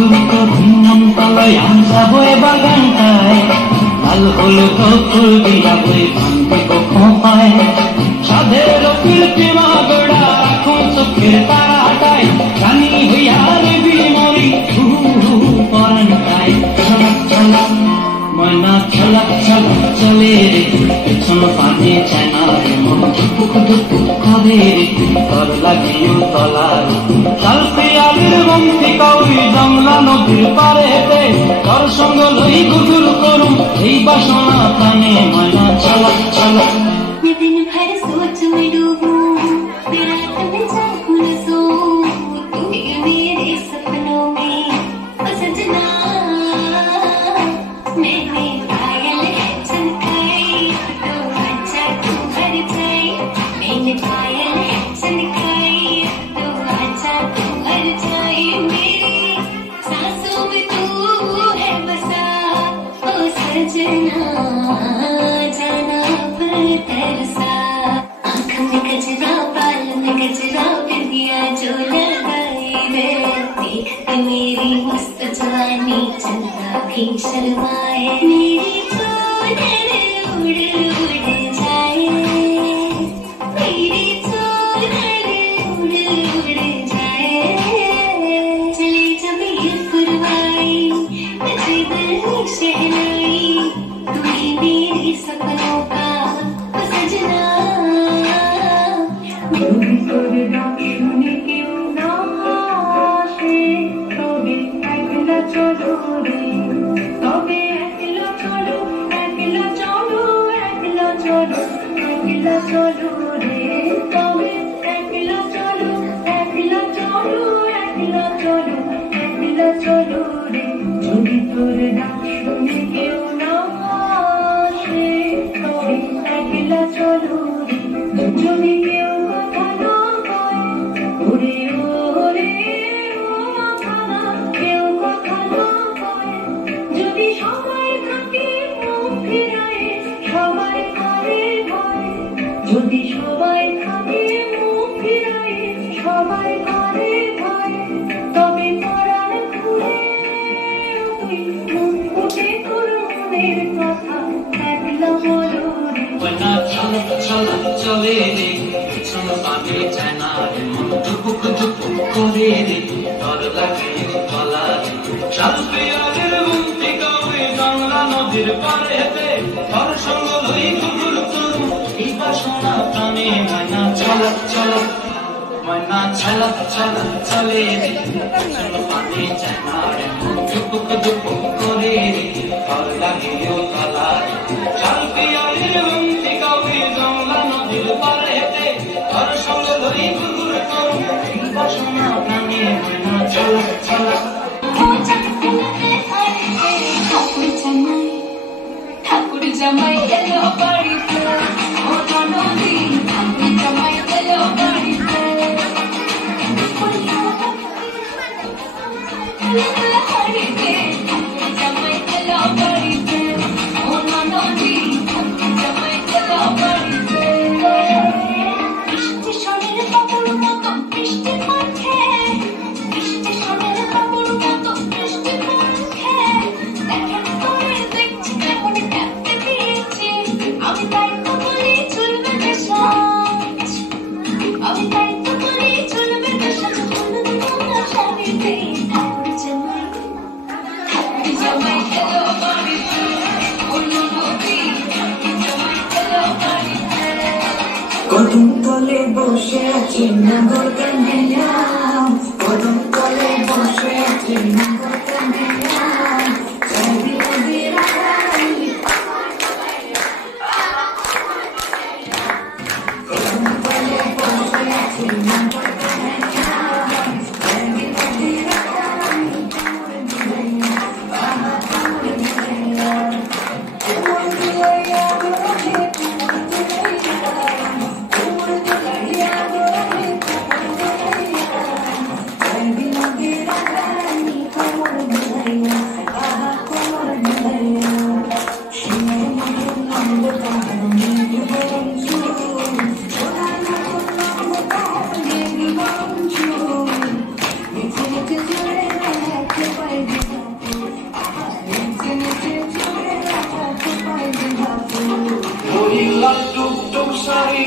দুঃখ ভিন্ন তলায় আমসা বয়ে বাগানটায় লাল হলো তো ফুল দিয়া বই ভাঙতে কখন পায় সাধের কৃত্রিমা গোড়া এখন চোখের তারাটায় রানী হইয়া রেবি মরি পরানটায় ছলাক ছলাক ময়না ছলাক ছলাক চলে রে পেছন পানে চায় না রে মন ধুপুক ধুপুক করে রে তর লাগিও তলার কাল পিয়ালির বন্তি কাউরি জংলা নদীর পারেতে তর সঙ্গ লই গুগুর করুম এই বাসনা প্রাণে ময়না ছলাক ছলাক दिन भर सोच में डूबूं रात में जागूं न सोऊं तू ही मेरे सपनों में ओ सजना मैंने पायल है चमकाई तो आजा तू हर जाए मैंने पायल है चमकाई तो आजा तू हर जाए मेरी सांसों में तू है बसा ओ सजना जाना तरसा आँख में गजरा बाल में गजरा बिंदिया जो लगाई रे देखते मेरी मस्त जवानी चंदा भी शर्माए मेरी चोदर उड़ उड़ जाए मेरी चोदर उड़ उड़ जाए चले जब ये पुरवाई बजे दिल में शहनाई तू ही मेरी सपनों का सजना যদি তোর ডাক শুনে কেউ না আসে তবে একলা চলো রে তবে একলা চলো একলা চলো একলা চলো একলা চলো রে তবে একলা চলো একলা চলো একলা চলো একলা চলো রে যদি তোর ডাক শুনে কেউ না আসে তবে একলা চলো রে যদি কেউ কথা না কয় ওরে ওরে ও মাথানা কেউ কথা না কয় যদি সবাই থাকে মুখ ফিরায় সবাই করে ভয় যদি সবাই থাকে মুখ ফিরায় সবাই করে ভয় তবে পরাণ খুলে ওই মুখ ফুটে তোর মনের কথা একলা বলো রে ময়না ছলাক ছলাক চলে রে পেছন পানে চায় না রে মন ধুপুক ধুপুক করে রে তর লাগিও তলার শাল পিয়ালির বন্তি কাউরি জংলা নদীর পারেতে তর সঙ্গ লই গুগুর করুম এই বাসনা প্রাণে ময়না ছলাক ছলাক ময়না ছলাক ছলাক চলে রে পেছন পানে চায় না রে মন ধুপুক ধুপুক করে রে তর লাগিও তলার শাল পিয়ালির বন্তি কাউরি জংলা নদীর পারেতে তর সঙ্গ লই গুগুর করুম এই বাসনা প্রাণে ময়না ছলাক ছলাক ঠাকুর জামাই এলো বাড়িতে ও ননদি ঠাকুর জামাই এলো বাড়িতে ঠাকুর জামাই এলো বাড়িতে ও ননদি ঠাকুর জামাই এলো বাড়িতে বৃষ্টি শোনের কাপড় মতো বৃষ্টি পড়ছে বৃষ্টি শোনের কাপড় মতো বৃষ্টি পড়ছে দেখেন করে দেখছি কেমন কাঁদতে দিয়েছি আমি তাই তো বলি চলবে দেশা আমি তাই তো বলি চলবে দেশা হলুদ রঙা শাড়িতে ঠাকুর জামাই এলো বাড়িতে অন্য নদী ঠাকুর জামাই এলো বাড়িতে কদম তলে বসে আছি নগর কান্দিয়া কদম তলে বসে আছি নগর কান্দিয়া চাবি নদীরা কদম তলে বসে আছি নগর কান্দিয়া চাবি নদীরা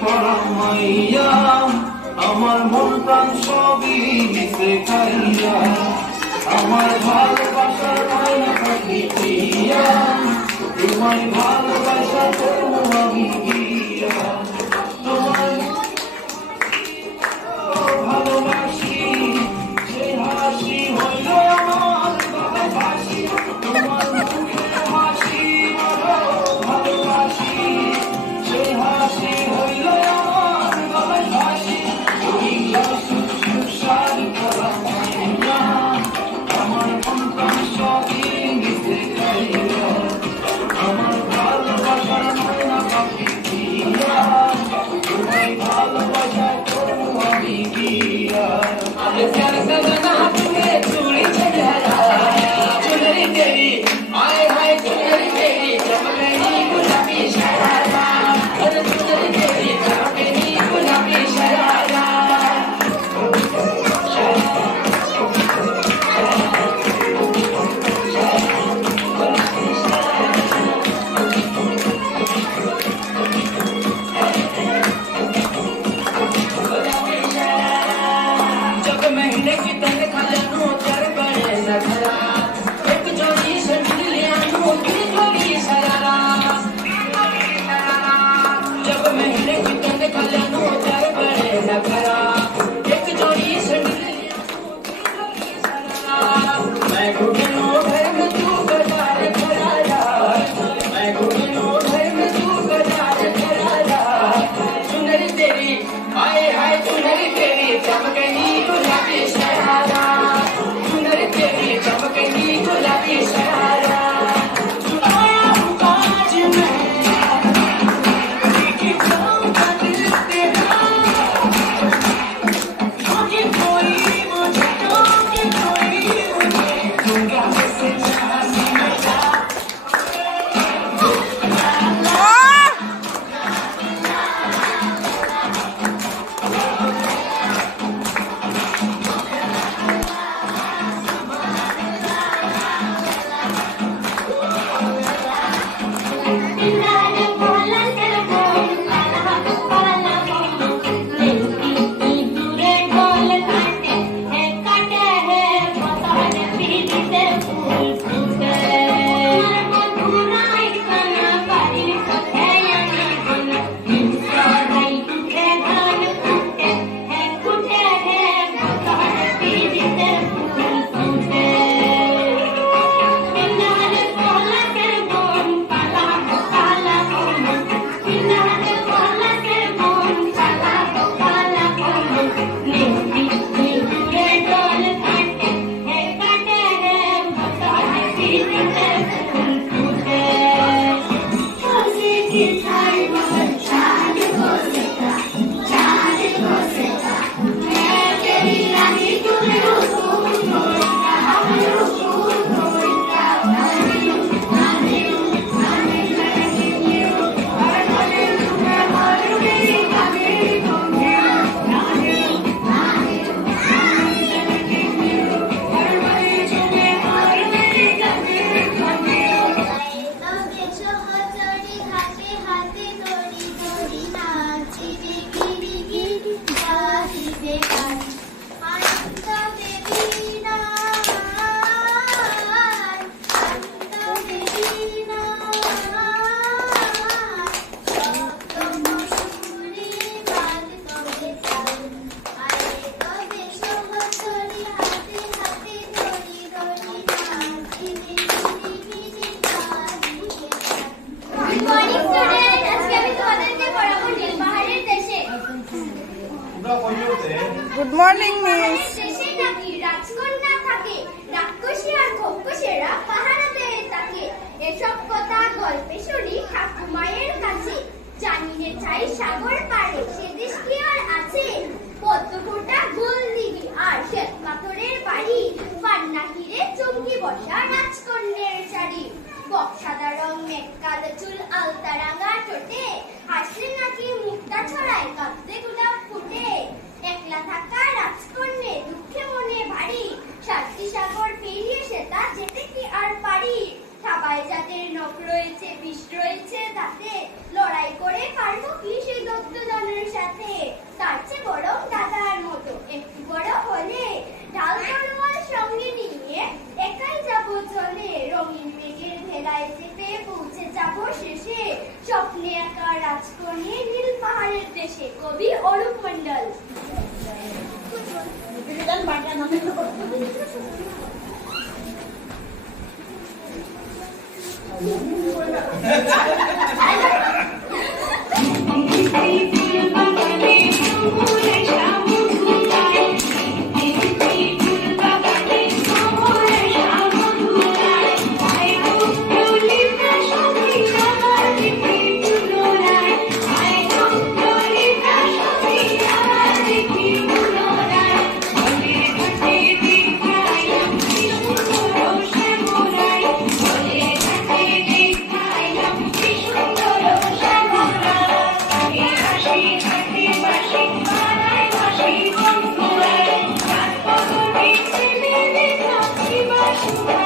পড়া মাইয়া আমার মন প্রাণ সবই দিতে খাইয়া আমার ভালোবাসার মায়া পাখি দিয়া তোমায় ভালোবাসা করবো আমি দিয়া তোমায় ভালোবাসি যে হাসি হইল আমার ভালোবাসি তোমার মুখে হাসি ভালোবাসি যে হাসি হইল আমার ভালোবাসি ওই সুসারি করা মাইয়া আমার মন সবই মিশে খাইয়া আমার ভালোবাসার মায়া পাখি দিয়া তোমায় ভালোবাসা করবো আমি দিয়া আরে প্যার সजना तुम्हें चूड़ी चढ़ाया चुनरी तेरी आए हाय चुनरी तेरी चमकनी गुलाबी शरारा अरे चुनरी तेरी चमकनी गुलाबी शरारा जब महीने की तनख्वाह जानू कर बड़े नखरा एक जोड़ी सैंडल ले आनू की जोड़ी शरारा जब महीने की तनख्वाह जानू कर बड़े नखरा एक जोड़ी सैंडल ले आनू की जोड़ी शरारा मैं घुटनों भर में तू गजार खराया मैं घुटनों भर में तू गजार खराया चुनरी तेरी आए हाय चुनरी तेरी चमकनी गुलाबी शरारा चुनरी तेरी चमकनी गुलाबी शरारा चुनाया काज में कि जाऊंगा दिल तेरा क्योंकि कोई मुझे क्योंकि कोई मुझे दूंगा से चाहती मेरा গুড মর্নিং মিস দেশে নাকি রাজকন্যা থাকে রাক্ষসী আর খোকসেরা পাহারা দেয় তাকে এসব কথা গল্পে শুনি ঠাকুমায়ের কাছে জানিনে চাই সাগর পাড়ে সে দেশ কি আর আছে পদ্মফোঁটা গোল দিঘি আর শ্বেত পাথরের বাড়ি পান্না হিরে চমকি বসা রাজকন্যের শাড়ি বক্সাদা রং মেঘ কালো চুল আলতা রাঙা ঠোঁটে হাসলে নাকি মুক্তা ছড়ায় কাঁদতে গোলাপ ফুটে একলা থাকা রাজকন্যে দুঃখে মনে ভারী সাতটি সাগর পেরিয়ে সেটা যেতে কি আর পারি থাবায় যাদের নখ রয়েছে বিষ রয়েছে তাতে লড়াই করে পারবো কি সেই দত্ত জানে দেশে কবি অরূপ মণ্ডল। Bye.